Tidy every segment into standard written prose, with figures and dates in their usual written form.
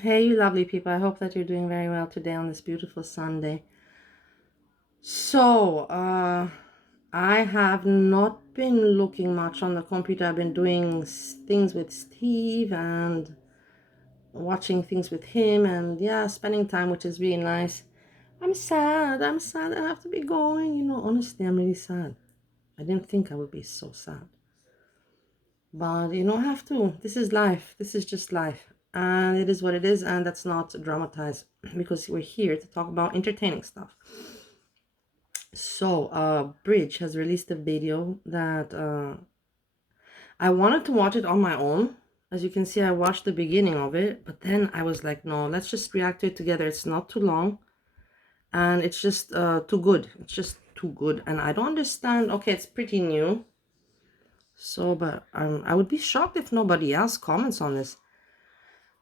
Hey, you lovely people. I hope that you're doing very well today on this beautiful Sunday. So, I have not been looking much on the computer. I've been doing things with Steve and watching things with him and yeah, spending time, which is really nice. I'm sad. I'm sad I have to be going. Honestly, I'm really sad. I didn't think I would be so sad. But I have to. This is life. This is just life. And it is what it is, and that's not dramatized because we're here to talk about entertaining stuff. So, Bridge has released a video that I wanted to watch it on my own. As you can see, I watched the beginning of it, but then I was like, no, let's just react to it together. It's not too long, and it's just too good. It's just too good, and I don't understand. Okay, it's pretty new. So, but I would be shocked if nobody else comments on this.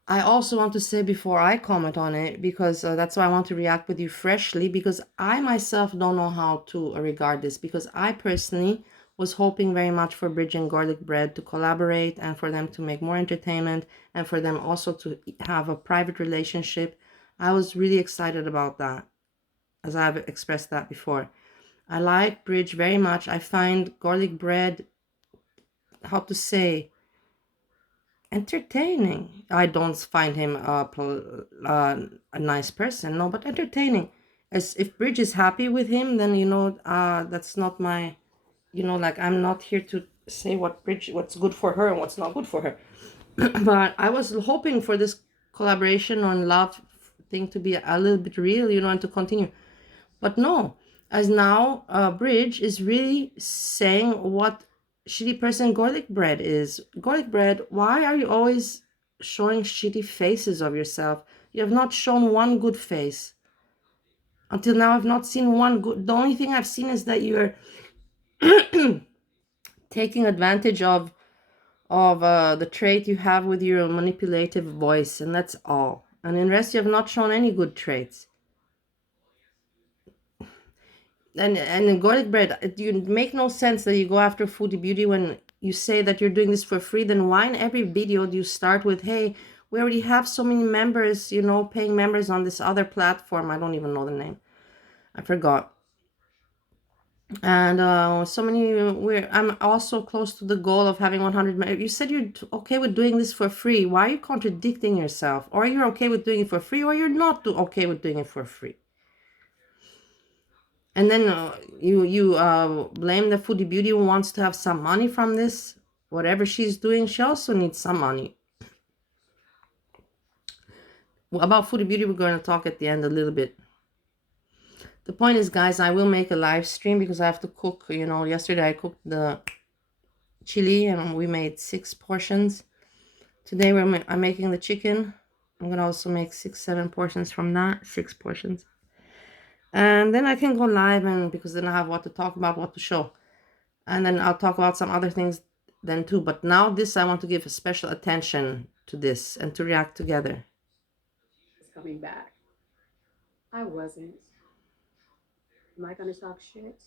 I also want to say before I comment on it, because that's why I want to react with you freshly, because I myself don't know how to regard this, because I personally was hoping very much for Bridge and Garlic Bread to collaborate and for them to make more entertainment and for them also to have a private relationship. I was really excited about that, as I've expressed that before. I like Bridge very much. I find Garlic Bread, how to say, entertaining. I don't find him a nice person, no, but entertaining. As if Bridge is happy with him, then that's not my, like I'm not here to say what's good for her and what's not good for her. But I was hoping for this collaboration on love thing to be a little bit real, and to continue. But no, as now Bridge is really saying what shitty person Gorlic Bread is. Gorlic Bread, why are you always showing shitty faces of yourself? You have not shown one good face. Until now, I've not seen one good. The only thing I've seen is that you're taking advantage of the trait you have with your manipulative voice, and that's all. And in the rest, you have not shown any good traits. And in Gorlic Bread, you make no sense that you go after Foodie Beauty when you say that you're doing this for free. Then why in every video do you start with, hey, we already have so many members, paying members on this other platform. I don't even know the name. I forgot. And so many, I'm also close to the goal of having 100. You said you're okay with doing this for free. Why are you contradicting yourself? Or you're okay with doing it for free, or you're not okay with doing it for free. And then you blame the Foodie Beauty who wants to have some money from this. Whatever she's doing, she also needs some money. Well, about Foodie Beauty, we're going to talk at the end a little bit. The point is, guys, I will make a live stream because I have to cook. Yesterday I cooked the chili and we made 6 portions. Today I'm making the chicken. I'm going to also make 6-7 portions from that. 6 portions. And then I can go live, and because then I have what to talk about, what to show. And then I'll talk about some other things then too. But now I want to give a special attention to this and to react together. It's coming back. I wasn't. Am I going to talk shit?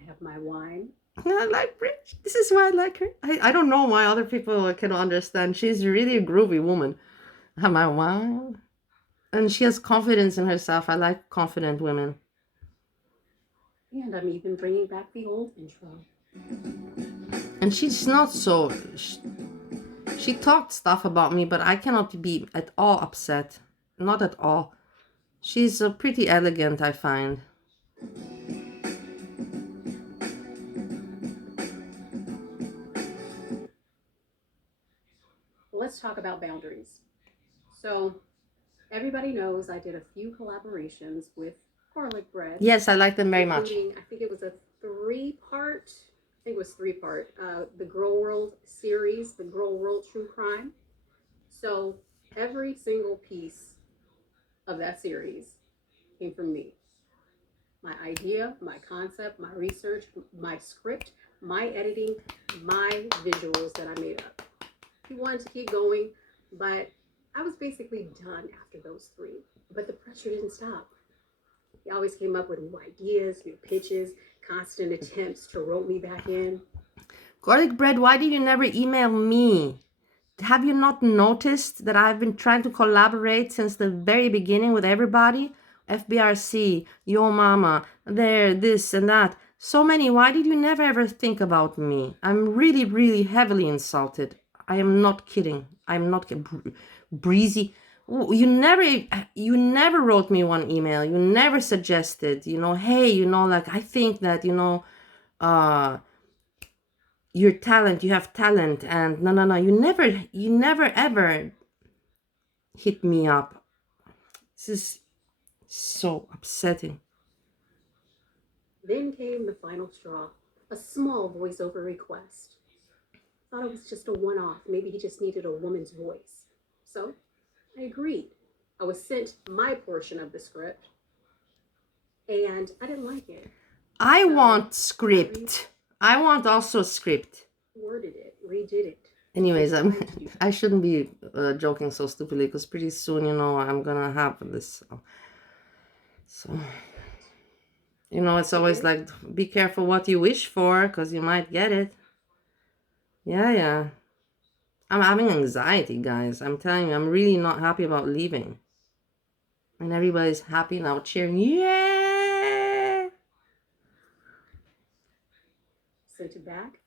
I have my wine. I like Bridge. This is why I like her. I don't know why other people can understand. She's really a groovy woman. I have my wine. And she has confidence in herself. I like confident women. And I'm even bringing back the old intro. And she's not so... She talked stuff about me, but I cannot be at all upset. Not at all. She's pretty elegant, I find. Let's talk about boundaries. So, everybody knows I did a few collaborations with Garlic Bread. Yes, I like them very much. I think it was a 3-part, the Girl World series, the Girl World True Crime. So, every single piece of that series came from me. My idea, my concept, my research, my script, my editing, my visuals that I made up. He wanted to keep going, but I was basically done after those 3. But the pressure didn't stop. He always came up with new ideas, new pitches, constant attempts to rope me back in. Garlic Bread, why did you never email me Have you not noticed that I've been trying to collaborate since the very beginning with everybody? FBRC, Yo Mama, there, this and that. So many. Why did you never ever think about me? I'm really, really heavily insulted. I am not kidding. I'm not kidding. Breezy. You never wrote me one email. You never suggested, hey, like I think that, uh your talent, you have talent, and no, you never ever hit me up. This is so upsetting. Then came the final straw, a small voiceover request. Thought it was just a one off. Maybe he just needed a woman's voice. So I agreed. I was sent my portion of the script, and I didn't like it. I want script. I want also script. Worded it, redid it. Anyways, I shouldn't be joking so stupidly, because pretty soon, I'm gonna have this. So, it's always like, be careful what you wish for, because you might get it. Yeah. I'm having anxiety, guys. I'm telling you, I'm really not happy about leaving. And everybody's happy now, cheering. Yeah! Sent it back.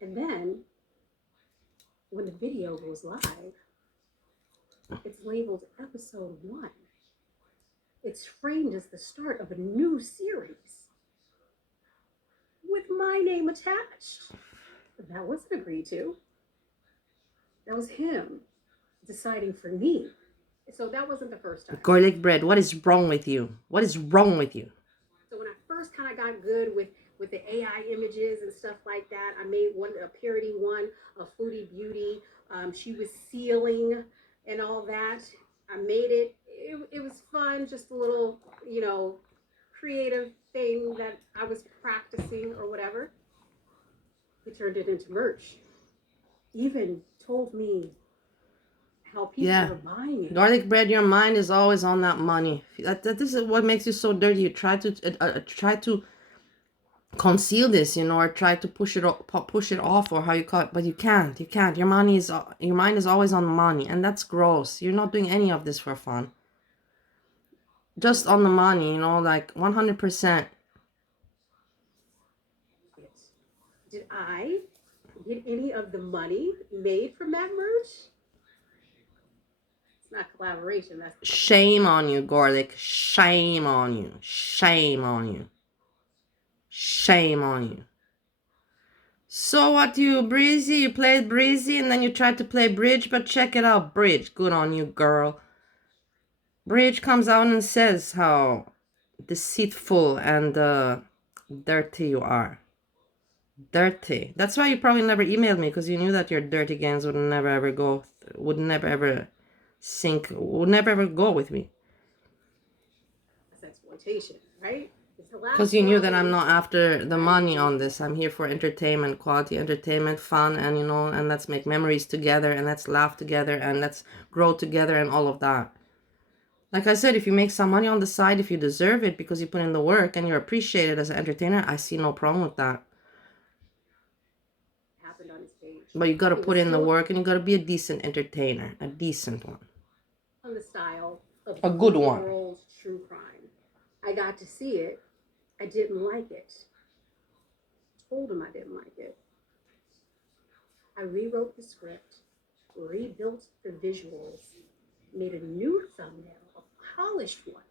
And then, when the video goes live, it's labeled episode 1. It's framed as the start of a new series with my name attached. That wasn't agreed to. That was him deciding for me. So that wasn't the first time. Gorlic bread, what is wrong with you? What is wrong with you? So when I first kind of got good with the AI images and stuff like that, I made a parody one of Foodie Beauty. She was sealing and all that. I made it. It was fun, just a little, creative thing that I was practicing or whatever. He turned it into merch. Even told me how people are buying it. Garlic bread, your mind is always on that money. This is what makes you so dirty. You try to conceal this, or try to push it off, or how you call it, but you can't. Your mind is always on money, and that's gross. You're not doing any of this for fun. Just on the money, like 100%. Did I get any of the money made from that merch? It's not collaboration. That's shame on you, Gorlic. Shame on you. Shame on you. Shame on you. So what, you Breezy? You played Breezy and then you tried to play Bridge, but check it out, Bridge. Good on you, girl. Bridge comes out and says how deceitful and dirty you are. Dirty. That's why you probably never emailed me, because you knew that your dirty games would never ever go, would never ever sync, would never ever go with me. That's exploitation, right? Because you knew that I'm not after the money on this. I'm here for entertainment, quality entertainment, fun, and and let's make memories together, and let's laugh together, and let's grow together, and all of that. Like I said, if you make some money on the side, if you deserve it because you put in the work and you're appreciated as an entertainer, I see no problem with that. Happened on his page. But you gotta put in the work, and you gotta be a decent entertainer, a decent one. On the style of a good one. World true crime. I got to see it. I didn't like it. Told him I didn't like it. I rewrote the script, rebuilt the visuals, made a new thumbnail, a polished one,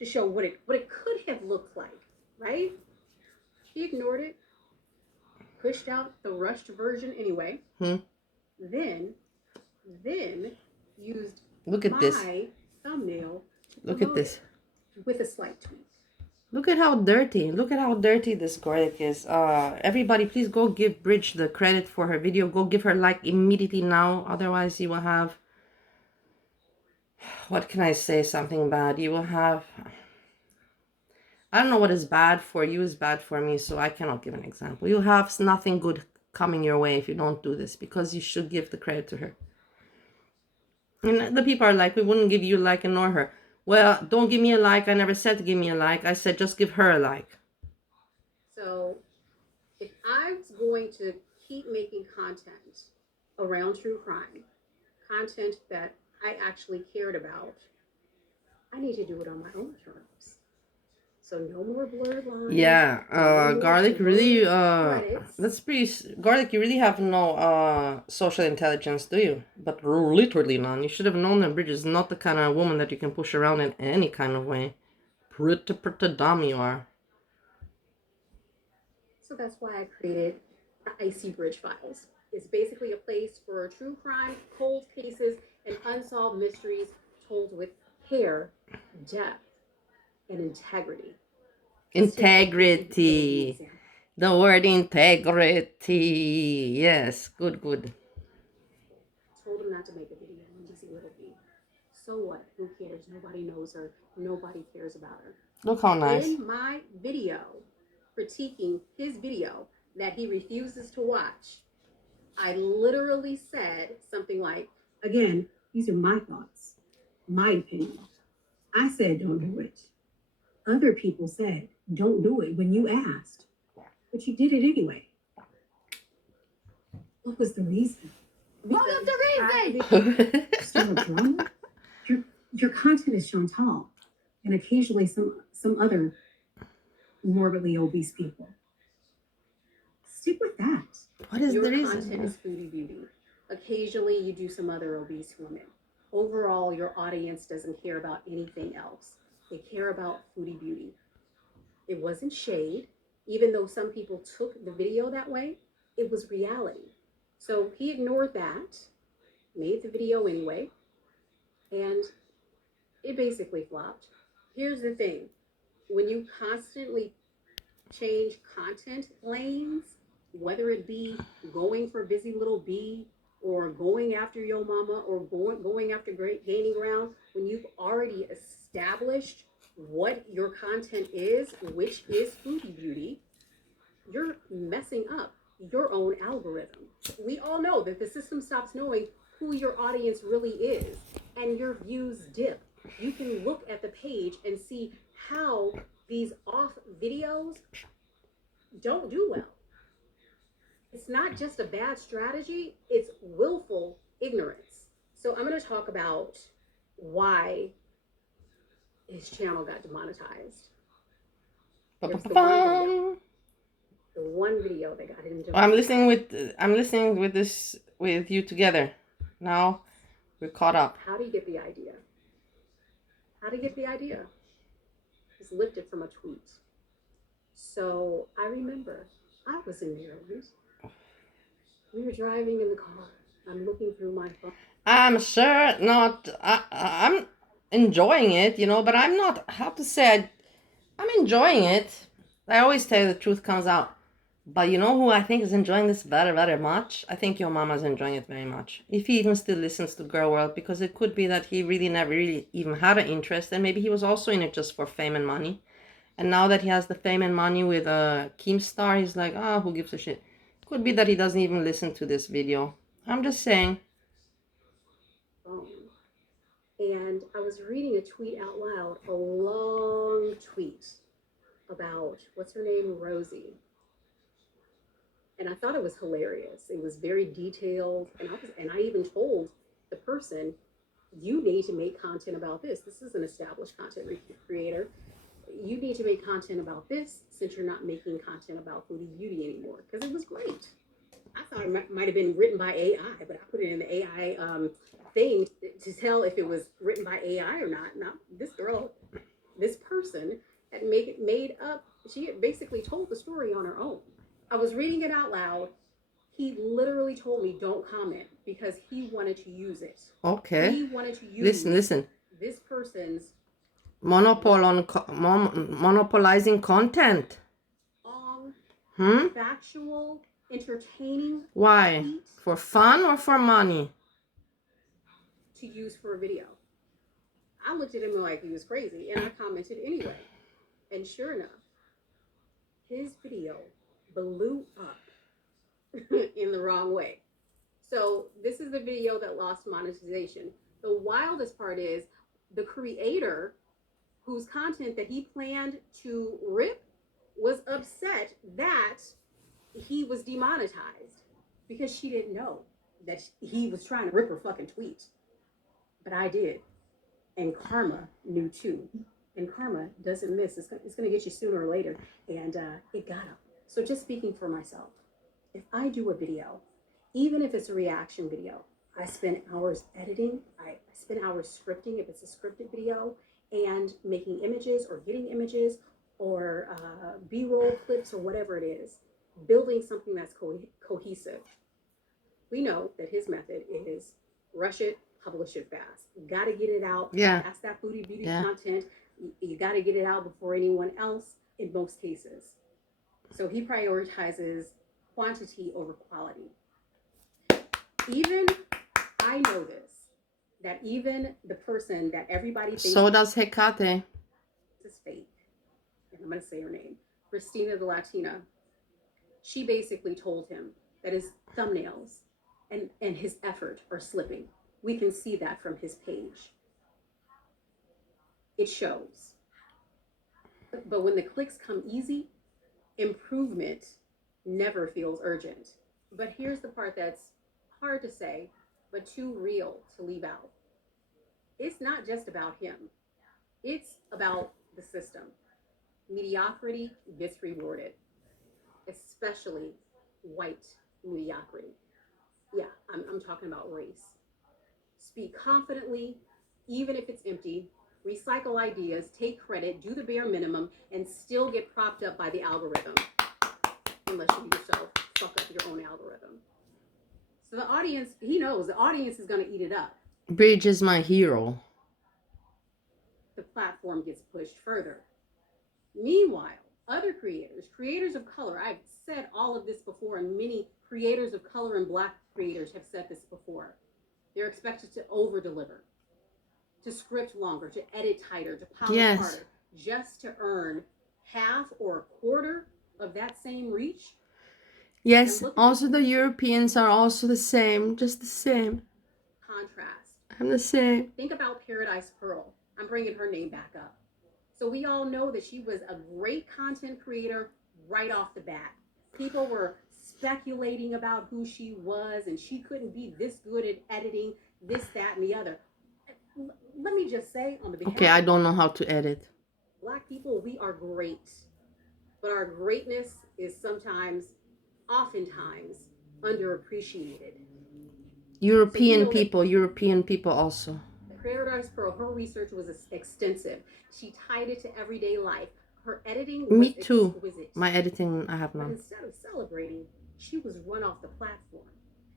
to show what it could have looked like, right? He ignored it, pushed out the rushed version anyway. Then used Look at this thumbnail. Look at this. With a slight tweak. Look at how dirty. Look at how dirty this Gorlic is. Everybody, please go give Bridge the credit for her video. Go give her like immediately now. Otherwise, you will have... What can I say? Something bad. You will have... I don't know what is bad for you is bad for me, so I cannot give an example. You'll have nothing good coming your way if you don't do this, because you should give the credit to her. And the people are like, we wouldn't give you a like and nor her. Well, don't give me a like. I never said to give me a like. I said just give her a like. So if I was going to keep making content around true crime, content that I actually cared about, I need to do it on my own terms. So no more blurred lines, Yeah, no more Garlic really, blurred credits. that's pretty, Garlic, you really have no, social intelligence, do you? But literally none. You should have known that Bridget's not the kind of woman that you can push around in any kind of way. Pretty dumb you are. So that's why I created the Icy Bridge Files. It's basically a place for true crime, cold cases, and unsolved mysteries told with care, depth, and integrity. Let's take a busy little bee Integrity. example. The word integrity. Yes, good. Told him not to make a video on busy little bee. So what? Who cares? Nobody knows her. Nobody cares about her. Look how nice. In my video, critiquing his video that he refuses to watch, I literally said something like, again, these are my thoughts, my opinion. I said, don't do it. Other people said, don't do it when you asked, but you did it anyway. What was the reason? What was the reason? Still drama? Your content is Chantal and occasionally some other morbidly obese people. Stick with that. What is Your the reason? content is foodie beauty. Occasionally you do some other obese women. Overall, your audience doesn't care about anything else. They care about foodie beauty. It wasn't shade, even though some people took the video that way, it was reality. So he ignored that, made the video anyway, and it basically flopped. Here's the thing, when you constantly change content lanes, whether it be going for busy little bee or going after your mama or going after gaining ground, when you've already established what your content is, which is foodie beauty, you're messing up your own algorithm. We all know that the system stops knowing who your audience really is and your views dip. You can look at the page and see how these off videos don't do well. It's not just a bad strategy, it's willful ignorance. So I'm going to talk about why his channel got demonetized. There's the one video that got him demonetized. I'm listening with this with you together. Now we're caught up. How do you get the idea? How to get the idea? It's lifted from a tweet. So I remember I was in Maryland. We were driving in the car. I'm looking through my phone. I'm sure not. I'm enjoying it, but I'm not. How to say? I'm enjoying it. I always tell you the truth comes out. But you know who I think is enjoying this very much? I think your mama's enjoying it very much. If he even still listens to Girl World, because it could be that he really never really even had an interest, and maybe he was also in it just for fame and money. And now that he has the fame and money with Keemstar, he's like, who gives a shit? Could be that he doesn't even listen to this video. I'm just saying. And I was reading a tweet out loud, a long tweet about, what's her name, Rosie. And I thought it was hilarious. It was very detailed. And I even told the person, you need to make content about this. This is an established content creator. You need to make content about this since you're not making content about foodie beauty anymore. Because it was great. I thought it might have been written by AI, but I put it in the AI thing to tell if it was written by AI or not. Now, this person had made up, she had basically told the story on her own. I was reading it out loud. He literally told me don't comment because he wanted to use it. Okay. He wanted to use listen. This person's monopolizing content. Factual, entertaining. Why? For fun or for money? To use for a video. I looked at him like he was crazy and I commented anyway. And sure enough, his video blew up in the wrong way. So this is the video that lost monetization. The wildest part is the creator whose content that he planned to rip was upset that he was demonetized because she didn't know. that he was trying to rip her fucking tweet, but I did. And karma knew too. And karma doesn't miss. It's gonna get you sooner or later. And it got him. So just speaking for myself, if I do a video, even if it's a reaction video, I spend hours editing. I spend hours scripting if it's a scripted video, and making images or getting images or B-roll clips or whatever it is, building something that's cohesive. We know that his method is rush it, publish it fast. You got to get it out. Yeah. That's that booty beauty Yeah. content. You got to get it out before anyone else in most cases. So he prioritizes quantity over quality. Even I know this, that even the person that everybody thinks So does Hecate. is fake, and I'm going to say her name, Christina the Latina, she basically told him that his thumbnails and his effort are slipping. We can see that from his page. It shows. But when the clicks come easy, improvement never feels urgent. But here's the part that's hard to say, but too real to leave out. It's not just about him, it's about the system. Mediocrity gets rewarded, especially white mediocrity. Yeah, I'm talking about race. Speak confidently, even if it's empty, recycle ideas, take credit, do the bare minimum, and still get propped up by the algorithm, unless you yourself fuck up your own algorithm. So the audience, he knows the audience is going to eat it up. Bridge is my hero. The platform gets pushed further. Meanwhile, other creators of color, I've said all of this before, and many creators of color and black creators have said this before. They're expected to over deliver, to script longer, to edit tighter, to polish harder, just to earn half or a quarter of that same reach. Yes, also the Europeans are also the same, just the same. Contrast. I'm the same. Think about Paradise Pearl. I'm bringing her name back up. So we all know that she was a great content creator right off the bat. People were speculating about who she was, and she couldn't be this good at editing this, that, and the other. Let me just say, on the behalf Okay, I don't know how to edit. Black people, we are great, but our greatness is sometimes, oftentimes, underappreciated. European people also. Paradise Pearl, her research was extensive. She tied it to everyday life. Her editing was Me too. exquisite. My editing, I have But none. instead of celebrating, she was run off the platform.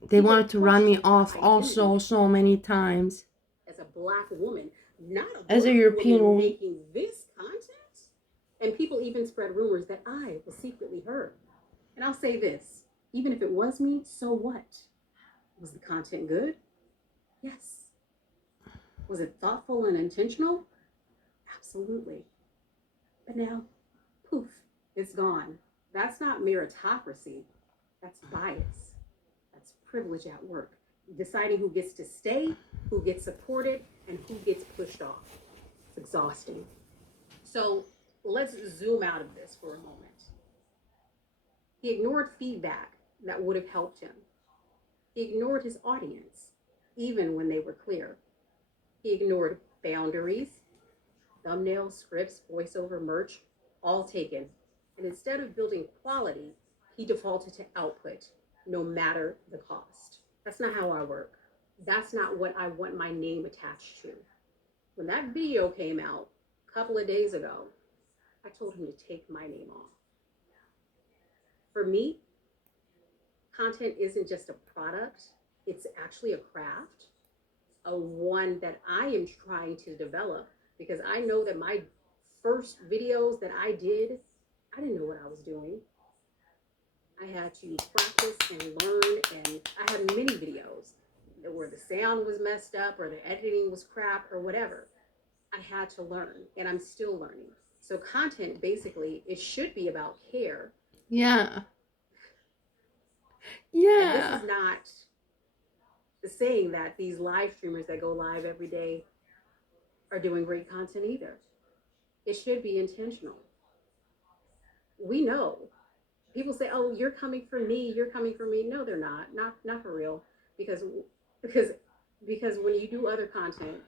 They wanted to run me off also so many times. As a black woman, not a As a black European woman woman. making this content. And people even spread rumors that I was secretly her. And I'll say this, even if it was me, so what? Was the content good? Yes. Was it thoughtful and intentional? Absolutely. But now, poof, it's gone. That's not meritocracy. That's bias. That's privilege at work. Deciding who gets to stay, who gets supported, and who gets pushed off. It's exhausting. So let's zoom out of this for a moment. He ignored feedback that would have helped him. He ignored his audience, even when they were clear. He ignored boundaries, thumbnails, scripts, voiceover, merch, all taken. And instead of building quality, he defaulted to output, no matter the cost. That's not how I work. That's not what I want my name attached to. When that video came out a couple of days ago, I told him to take my name off. For me, content isn't just a product, it's actually a craft, a one that I am trying to develop, because I know that my first videos that I didn't know what I was doing. I had to practice and learn, and I had many videos where the sound was messed up or the editing was crap or whatever. I had to learn, and I'm still learning. So content, basically, it should be about care. Yeah. And this is not saying that these live streamers that go live every day are doing great content either. It should be intentional. We know. People say, "Oh, you're coming for me. You're coming for me." No, they're not. Not for real. because because because when you do other content,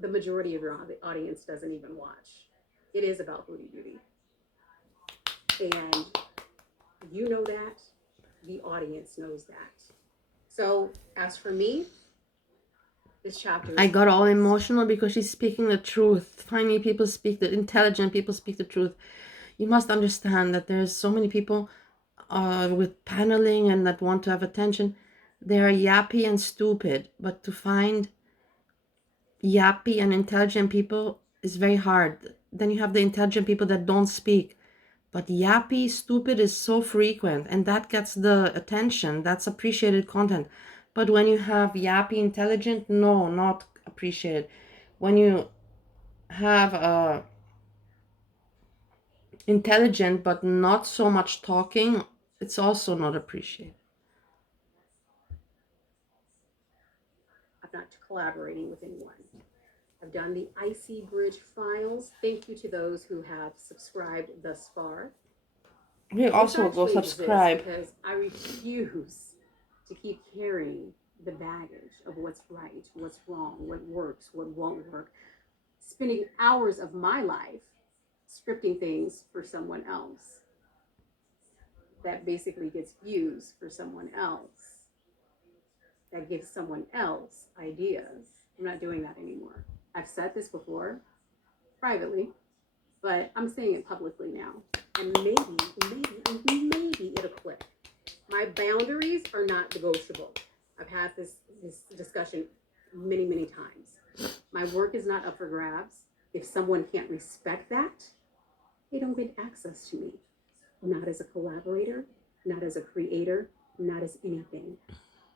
the majority of your audience doesn't even watch. It is about foodie beauty, and you know that. The audience knows that. So as for me, this chapter I is got all focused. emotional because she's speaking the truth. Finally, people speak the intelligent people speak the truth. You must understand that there's so many people with paneling and that want to have attention. They are yappy and stupid, but to find yappy and intelligent people is very hard. Then you have the intelligent people that don't speak. But yappy, stupid is so frequent, and that gets the attention. That's appreciated content. But when you have yappy, intelligent, no, not appreciated. When you have intelligent but not so much talking, it's also not appreciated. I'm not collaborating with anyone. I've done the Icy Bridge files. Thank you to those who have subscribed thus far. You This also go actually exists subscribe. because I refuse to keep carrying the baggage of what's right, what's wrong, what works, what won't work, spending hours of my life scripting things for someone else that basically gets views for someone else, that gives someone else ideas. I'm not doing that anymore. I've said this before privately, but I'm saying it publicly now. And maybe it'll click. My boundaries are not negotiable. I've had this discussion many times. My work is not up for grabs. If someone can't respect that, they don't get access to me. Not as a collaborator, not as a creator, not as anything.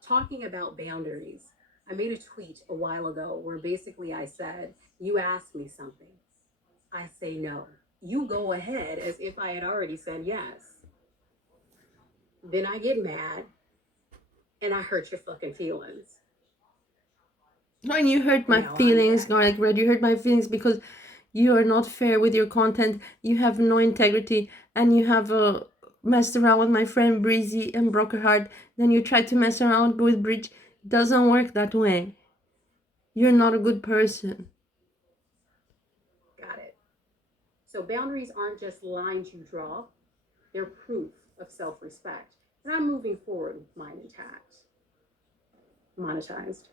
Talking about boundaries, I made a tweet a while ago where basically I said, "You asked me something. I say no. You go ahead," as if I had already said yes. Then I get mad and I hurt your fucking feelings. No, and you hurt And my now I'm feelings, back. Garlic Red. You hurt my feelings because you are not fair with your content. You have no integrity, and you have messed around with my friend Breezy and broke her heart. Then you tried to mess around with Bridge. Doesn't work that way. You're not a good person. Got it. So boundaries aren't just lines you draw, they're proof of self respect. And I'm moving forward with mine intact, monetized.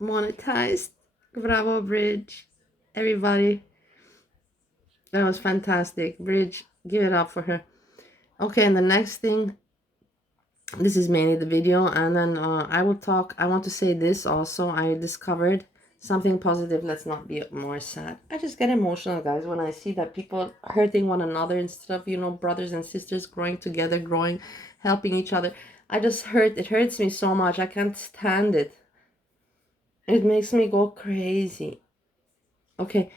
Monetized. Bravo, Bridge. Everybody. That was fantastic. Bridge, give it up for her. Okay, and the next thing, this is mainly the video, and then I will talk. I want to say this also. I discovered something positive. Let's not be more sad. I just get emotional, guys, when I see that people hurting one another instead of, brothers and sisters growing together, growing, helping each other. It hurts me so much. I can't stand it. It makes me go crazy. Okay,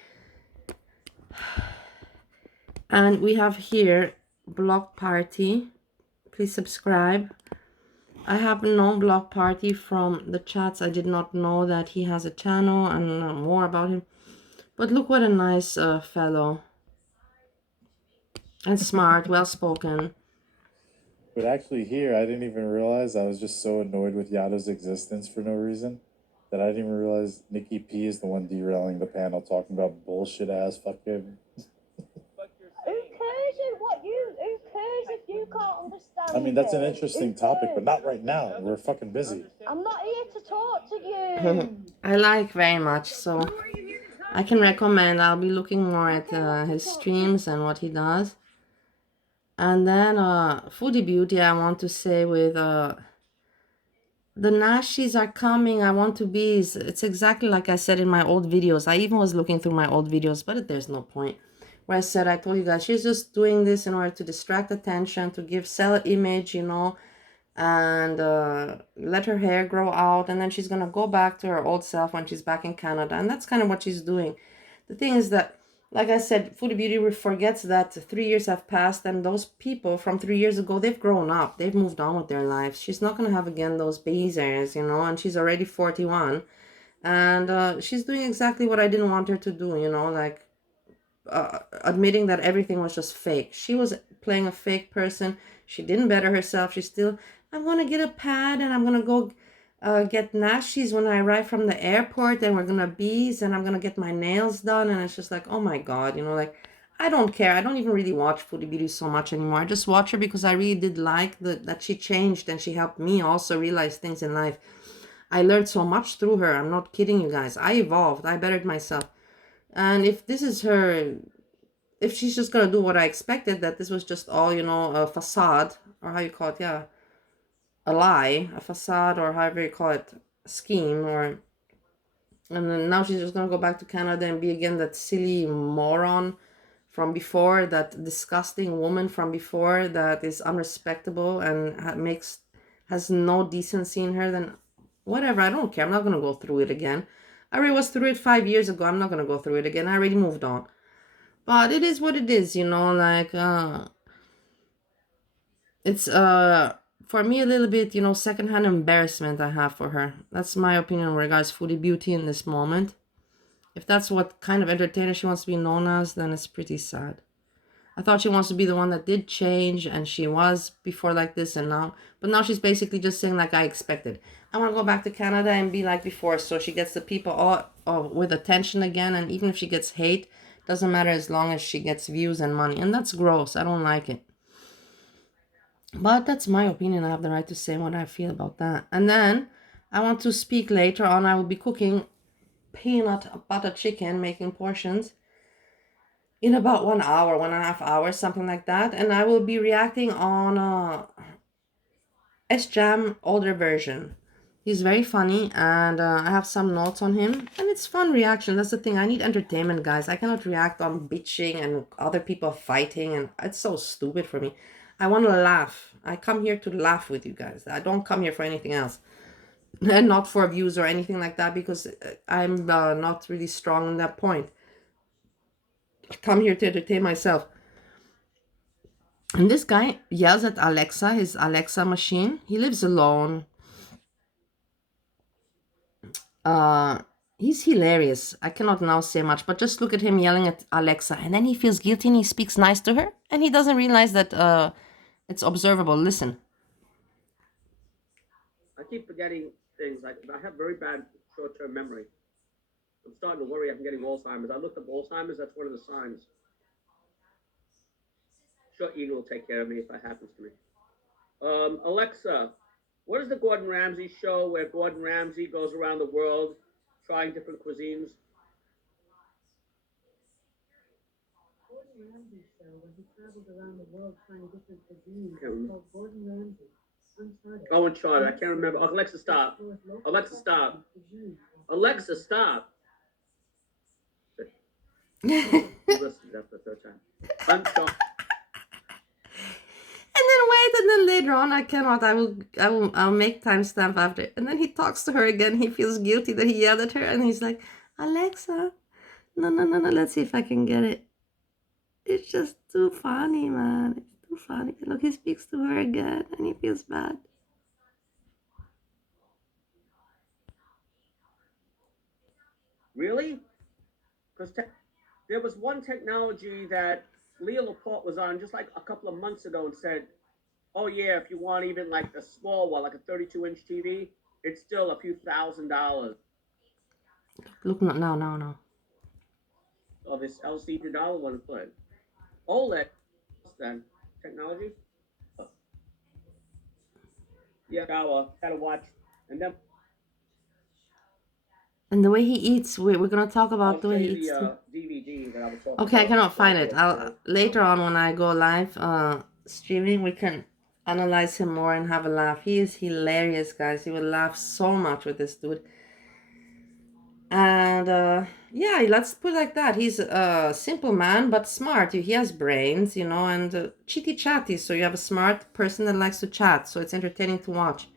and we have here Block Party. Please subscribe. I have no Block Party from the chats. I did not know that he has a channel and more about him. But look what a nice fellow. And smart, well spoken. But actually, here, I didn't even realize I was just so annoyed with Yato's existence for no reason that I didn't even realize Nikki P is the one derailing the panel, talking about bullshit ass fucking. Who cares who cares if you can't understand I mean, that's an it? interesting Who topic, but cares? not right now. We're fucking busy. I'm not here to talk to you. I like very much, so I can recommend. I'll be looking more at Okay, what to his talk to? streams and what he does. And then Foodie Beauty, I want to say with the Nashis are coming. I want to be. It's exactly like I said in my old videos. I even was looking through my old videos, but there's no point. Where I told you guys, she's just doing this in order to distract attention, to sell image, and let her hair grow out, and then she's gonna go back to her old self when she's back in Canada, and that's kind of what she's doing. The thing is that, like I said, Foodie Beauty forgets that 3 years have passed, and those people from 3 years ago, they've grown up, they've moved on with their lives. She's not gonna have again those beezers, and she's already 41, and she's doing exactly what I didn't want her to do, like admitting that everything was just fake. She was playing a fake person. She didn't better herself. She's still, I'm gonna get a pad and I'm gonna go get nasties when I arrive from the airport, and we're gonna bees and I'm gonna get my nails done. And it's just like, oh my god, like, I don't care. I don't even really watch Foodie Beauty so much anymore. I just watch her because I really did like that she changed, and she helped me also realize things in life. I learned so much through her. I'm not kidding you guys. I evolved. I bettered myself. And if this is her, if she's just gonna do what I expected, that this was just all, a facade, or how you call it, yeah, a lie, a facade, or however you call it, a scheme, and then now she's just gonna go back to Canada and be again that silly moron from before, that disgusting woman from before that is unrespectable and has no decency in her, then whatever, I don't care. I'm not gonna go through it again. I already was through it 5 years ago. I'm not gonna go through it again. I already moved on. But it is what it is, like it's for me a little bit, secondhand embarrassment I have for her. That's my opinion in regards to Foodie Beauty in this moment. If that's what kind of entertainer she wants to be known as, then it's pretty sad. I thought she wants to be the one that did change, and she was before like this and now. But now she's basically just saying, like I expected, I want to go back to Canada and be like before. So she gets the people all with attention again. And even if she gets hate, doesn't matter as long as she gets views and money. And that's gross. I don't like it. But that's my opinion. I have the right to say what I feel about that. And then I want to speak later on. I will be cooking peanut butter chicken, making portions in about 1 hour, 1.5 hours, something like that. And I will be reacting on S-Jam older version. He's very funny, and I have some notes on him, and it's fun reaction. That's the thing. I need entertainment, guys. I cannot react on bitching and other people fighting, and it's so stupid for me. I want to laugh. I come here to laugh with you guys. I don't come here for anything else. And not for views or anything like that, because I'm not really strong on that point. I come here to entertain myself. And this guy yells at Alexa, his Alexa machine. He lives alone. He's hilarious. I cannot now say much, but just look at him yelling at Alexa, and then he feels guilty and he speaks nice to her, and he doesn't realize that it's observable. Listen. I keep forgetting things. I have very bad short-term memory. I'm starting to worry I'm getting Alzheimer's. I looked up Alzheimer's. That's one of the signs. Sure, Eagle will take care of me if that happens to me. Alexa, what is the Gordon Ramsay show where Gordon Ramsay goes around the world trying different cuisines? Gordon Ramsay show when he travels around the world trying different cuisines. It's called Gordon Ramsay. Uncharted. Oh, Uncharted. I can't remember. Oh, Alexa, stop. Alexa, stop. Alexa, stop. Listen, that's the third time. Uncharted. And then wait, and then later on, I cannot. I'll make timestamp after. And then he talks to her again. He feels guilty that he yelled at her, and he's like, Alexa, no. Let's see if I can get it. It's just too funny, man. It's too funny. Look, he speaks to her again, and he feels bad. Really? Because there was one technology that Leo Laporte was on just like a couple of months ago and said, oh yeah, if you want even like a small one, like a 32-inch TV, it's still a few $1,000. Look, no. Oh, this LCD dollar one play. OLED then technology. Yeah, gotta watch. And then And the way he eats, we're gonna talk about I'll the show way he you eats too. the DVD that I was talking Okay, I about. cannot find it. I'll later on when I go live streaming, we can analyze him more and have a laugh. He is hilarious, guys. You will laugh so much with this dude. And yeah, let's put it like that. He's a simple man but smart. He has brains, and chitty chatty. So you have a smart person that likes to chat. So it's entertaining to watch,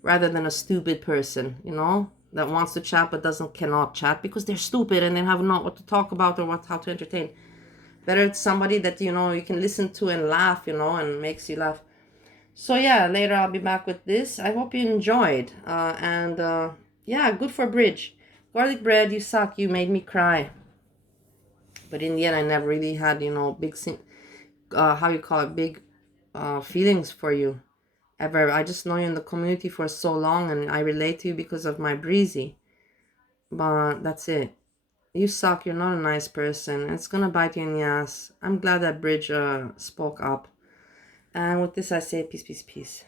rather than a stupid person, that wants to chat but cannot chat because they're stupid and they have not what to talk about or how to entertain. Better it's somebody that you can listen to and laugh, and makes you laugh. So yeah, later I'll be back with this. I hope you enjoyed. And yeah, good for bridge. Garlic bread, you suck. You made me cry. But in the end, I never really had, big, how you call it, big feelings for you ever. I just know you in the community for so long, and I relate to you because of my Breezy. But that's it. You suck. You're not a nice person. It's gonna bite you in the ass. I'm glad that Bridge spoke up. And with this, I say peace, peace, peace.